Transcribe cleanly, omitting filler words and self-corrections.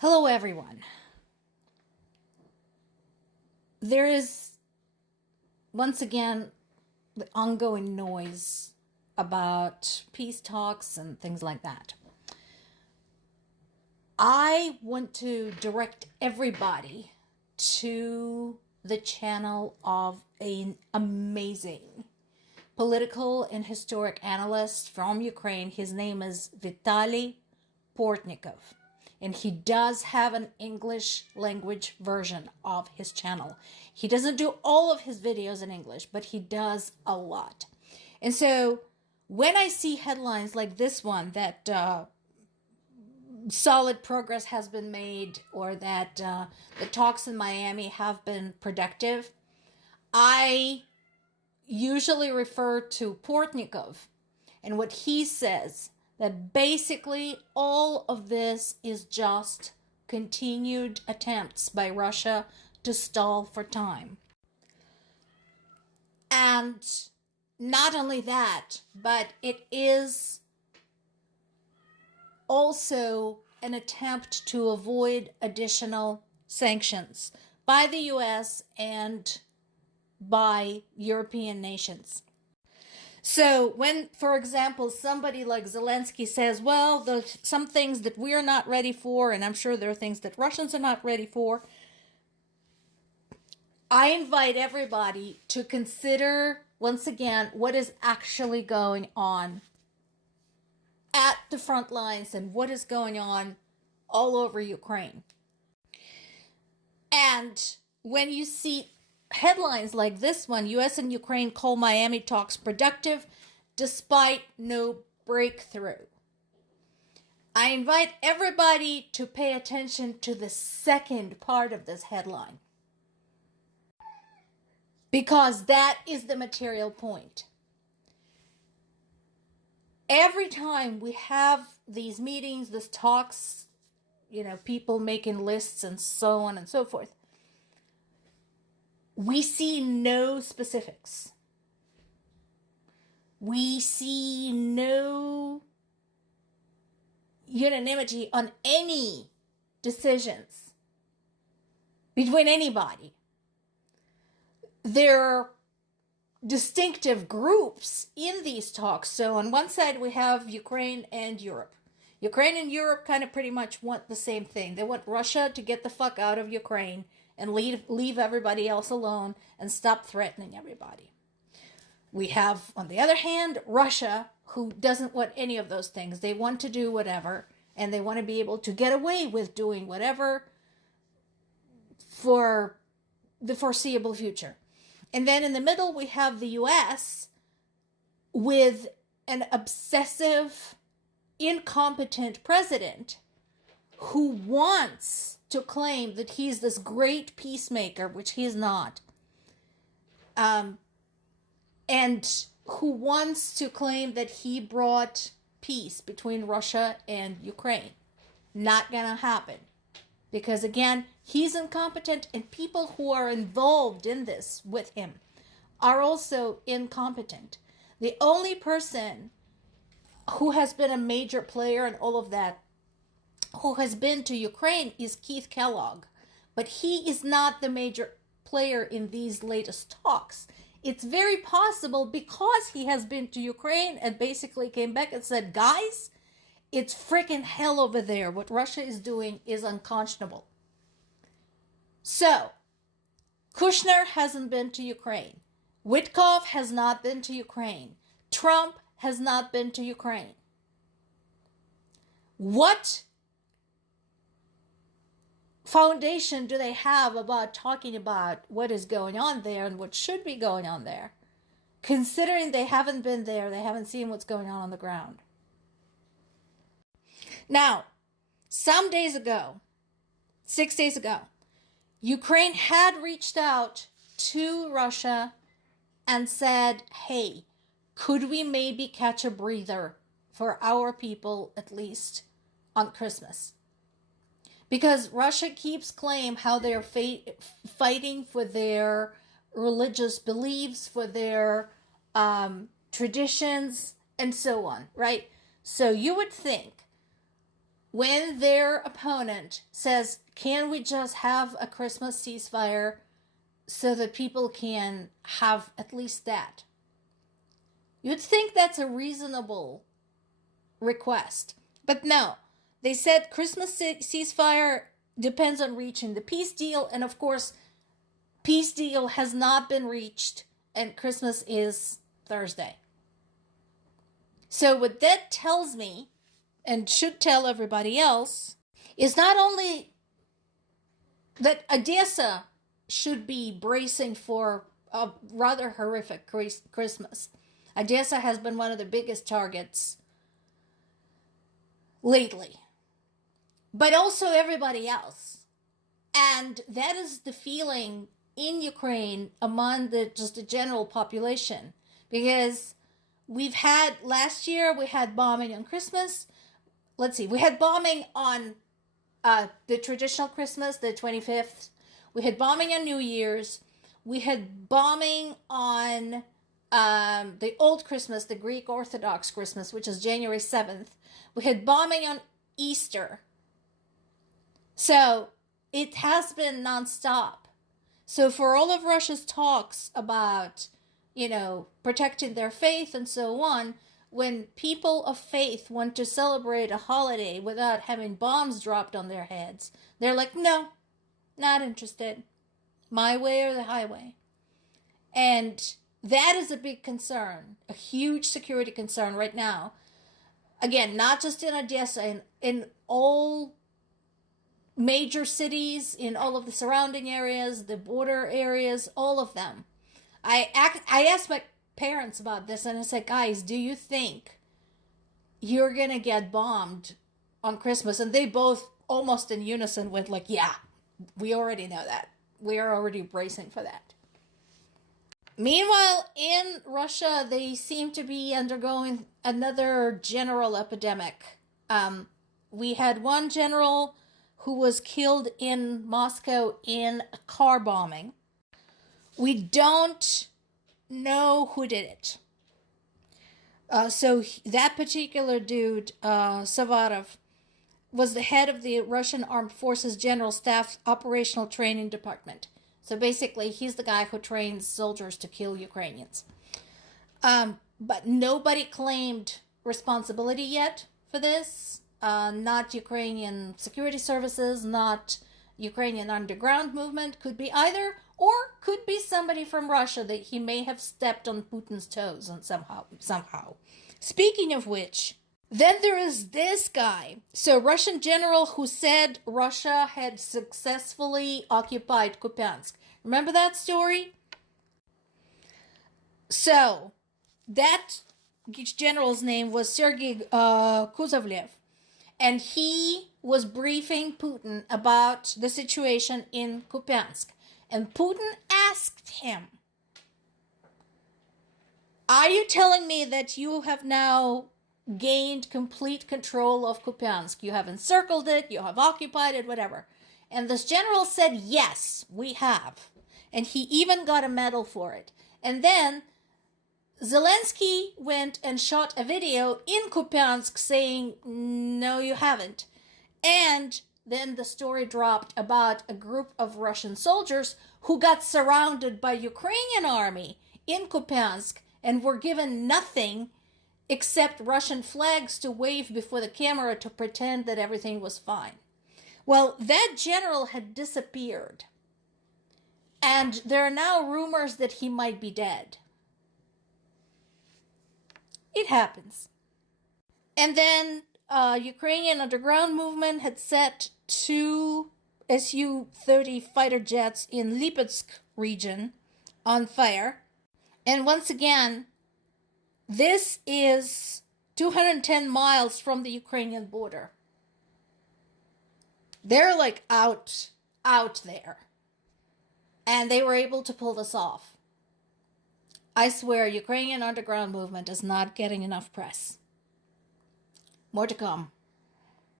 Hello, everyone. There is once again the ongoing noise about peace talks and things like that. I want to direct everybody to the channel of an amazing political and historic analyst from Ukraine. His name is Vitaly Portnikov. And he does have an English language version of his channel. He doesn't do all of his videos in English, but he does a lot. And so when I see headlines like this one that solid progress has been made or that the talks in Miami have been productive, I usually refer to Portnikov and what he says, that basically all of this is just continued attempts by Russia to stall for time. And not only that, but it is also an attempt to avoid additional sanctions by the US and by European nations. So when, for example, somebody like Zelensky says, well, there's some things that we're not ready for, and I'm sure there are things that Russians are not ready for, I invite everybody to consider, once again, what is actually going on at the front lines and what is going on all over Ukraine. And when you see headlines like this one, US and Ukraine call Miami talks productive despite no breakthrough, I invite everybody to pay attention to the second part of this headline, because that is the material point. Every time we have these meetings, these talks, people making lists and so on and so forth, we see no specifics. We see no unanimity on any decisions between anybody. There are distinctive groups in these talks. So on one side we have Ukraine and Europe. Ukraine and Europe kind of pretty much want the same thing. They want Russia to get the fuck out of Ukraine and leave everybody else alone and stop threatening everybody. We have, on the other hand, Russia, who doesn't want any of those things. They want to do whatever, and they want to be able to get away with doing whatever for the foreseeable future. And then in the middle, we have the US with an obsessive, incompetent president who wants to claim that he's this great peacemaker, which he is not, and who wants to claim that he brought peace between Russia and Ukraine. Not gonna happen. Because again, he's incompetent, and people who are involved in this with him are also incompetent. The only person who has been a major player in all of that, who has been to Ukraine, is Keith Kellogg. But he is not the major player in these latest talks. It's very possible because he has been to Ukraine and basically came back and said, guys, it's freaking hell over there. What Russia is doing is unconscionable. So, Kushner hasn't been to Ukraine. Witkoff has not been to Ukraine. Trump has not been to Ukraine. What foundation do they have about talking about what is going on there and what should be going on there, considering they haven't been there, they haven't seen what's going on the ground? Now, some days ago, 6 days ago, Ukraine had reached out to Russia and said, hey, could we maybe catch a breather for our people, at least on Christmas? Because Russia keeps claiming how they're fighting for their religious beliefs, for their traditions, and so on, right? So you would think when their opponent says, can we just have a Christmas ceasefire so that people can have at least that? You'd think that's a reasonable request. But no, they said Christmas ceasefire depends on reaching the peace deal. And of course, peace deal has not been reached and Christmas is Thursday. So what that tells me, and should tell everybody else, is not only that Odessa should be bracing for a rather horrific Christmas. Odessa has been one of the biggest targets lately, but also everybody else. And that is the feeling in Ukraine among the general population, because we've had, last year we had bombing on Christmas. Let's see, we had bombing on the traditional Christmas, the 25th. We had bombing on New Year's. We had bombing on the old Christmas, the Greek Orthodox Christmas, which is January 7th. We had bombing on Easter. So it has been nonstop. So for all of Russia's talks about, protecting their faith and so on, when people of faith want to celebrate a holiday without having bombs dropped on their heads, they're like, no, not interested. My way or the highway. And that is a big concern, a huge security concern right now. Again, not just in Odessa, in all major cities, in all of the surrounding areas, the border areas, all of them. I asked my parents about this and I said, guys, do you think you're going to get bombed on Christmas? And they both almost in unison went like, yeah, we already know that. We are already bracing for that. Meanwhile, in Russia, they seem to be undergoing another general epidemic. We had one general who was killed in Moscow in a car bombing. We don't know who did it. So that particular dude, Savarov, was the head of the Russian Armed Forces General Staff's Operational Training Department. So basically, he's the guy who trains soldiers to kill Ukrainians. But nobody claimed responsibility yet for this. Not Ukrainian security services, not Ukrainian underground movement. Could be either, or could be somebody from Russia that he may have stepped on Putin's toes and somehow. Speaking of which, then there is this guy. So Russian general who said Russia had successfully occupied Kupiansk. Remember that story? So that general's name was Sergei Kuzovlev. And he was briefing Putin about the situation in Kupiansk. And Putin asked him, are you telling me that you have now gained complete control of Kupiansk? You have encircled it, you have occupied it, whatever. And this general said, yes, we have. And he even got a medal for it. And then Zelensky went and shot a video in Kupiansk saying, no, you haven't. And then the story dropped about a group of Russian soldiers who got surrounded by Ukrainian army in Kupiansk and were given nothing except Russian flags to wave before the camera to pretend that everything was fine. Well, that general had disappeared. And there are now rumors that he might be dead. It happens. And then Ukrainian underground movement had set 2 Su-30 fighter jets in Lipetsk region on fire. And once again, this is 210 miles from the Ukrainian border. They're like out there. And they were able to pull this off. I swear, Ukrainian underground movement is not getting enough press. More to come.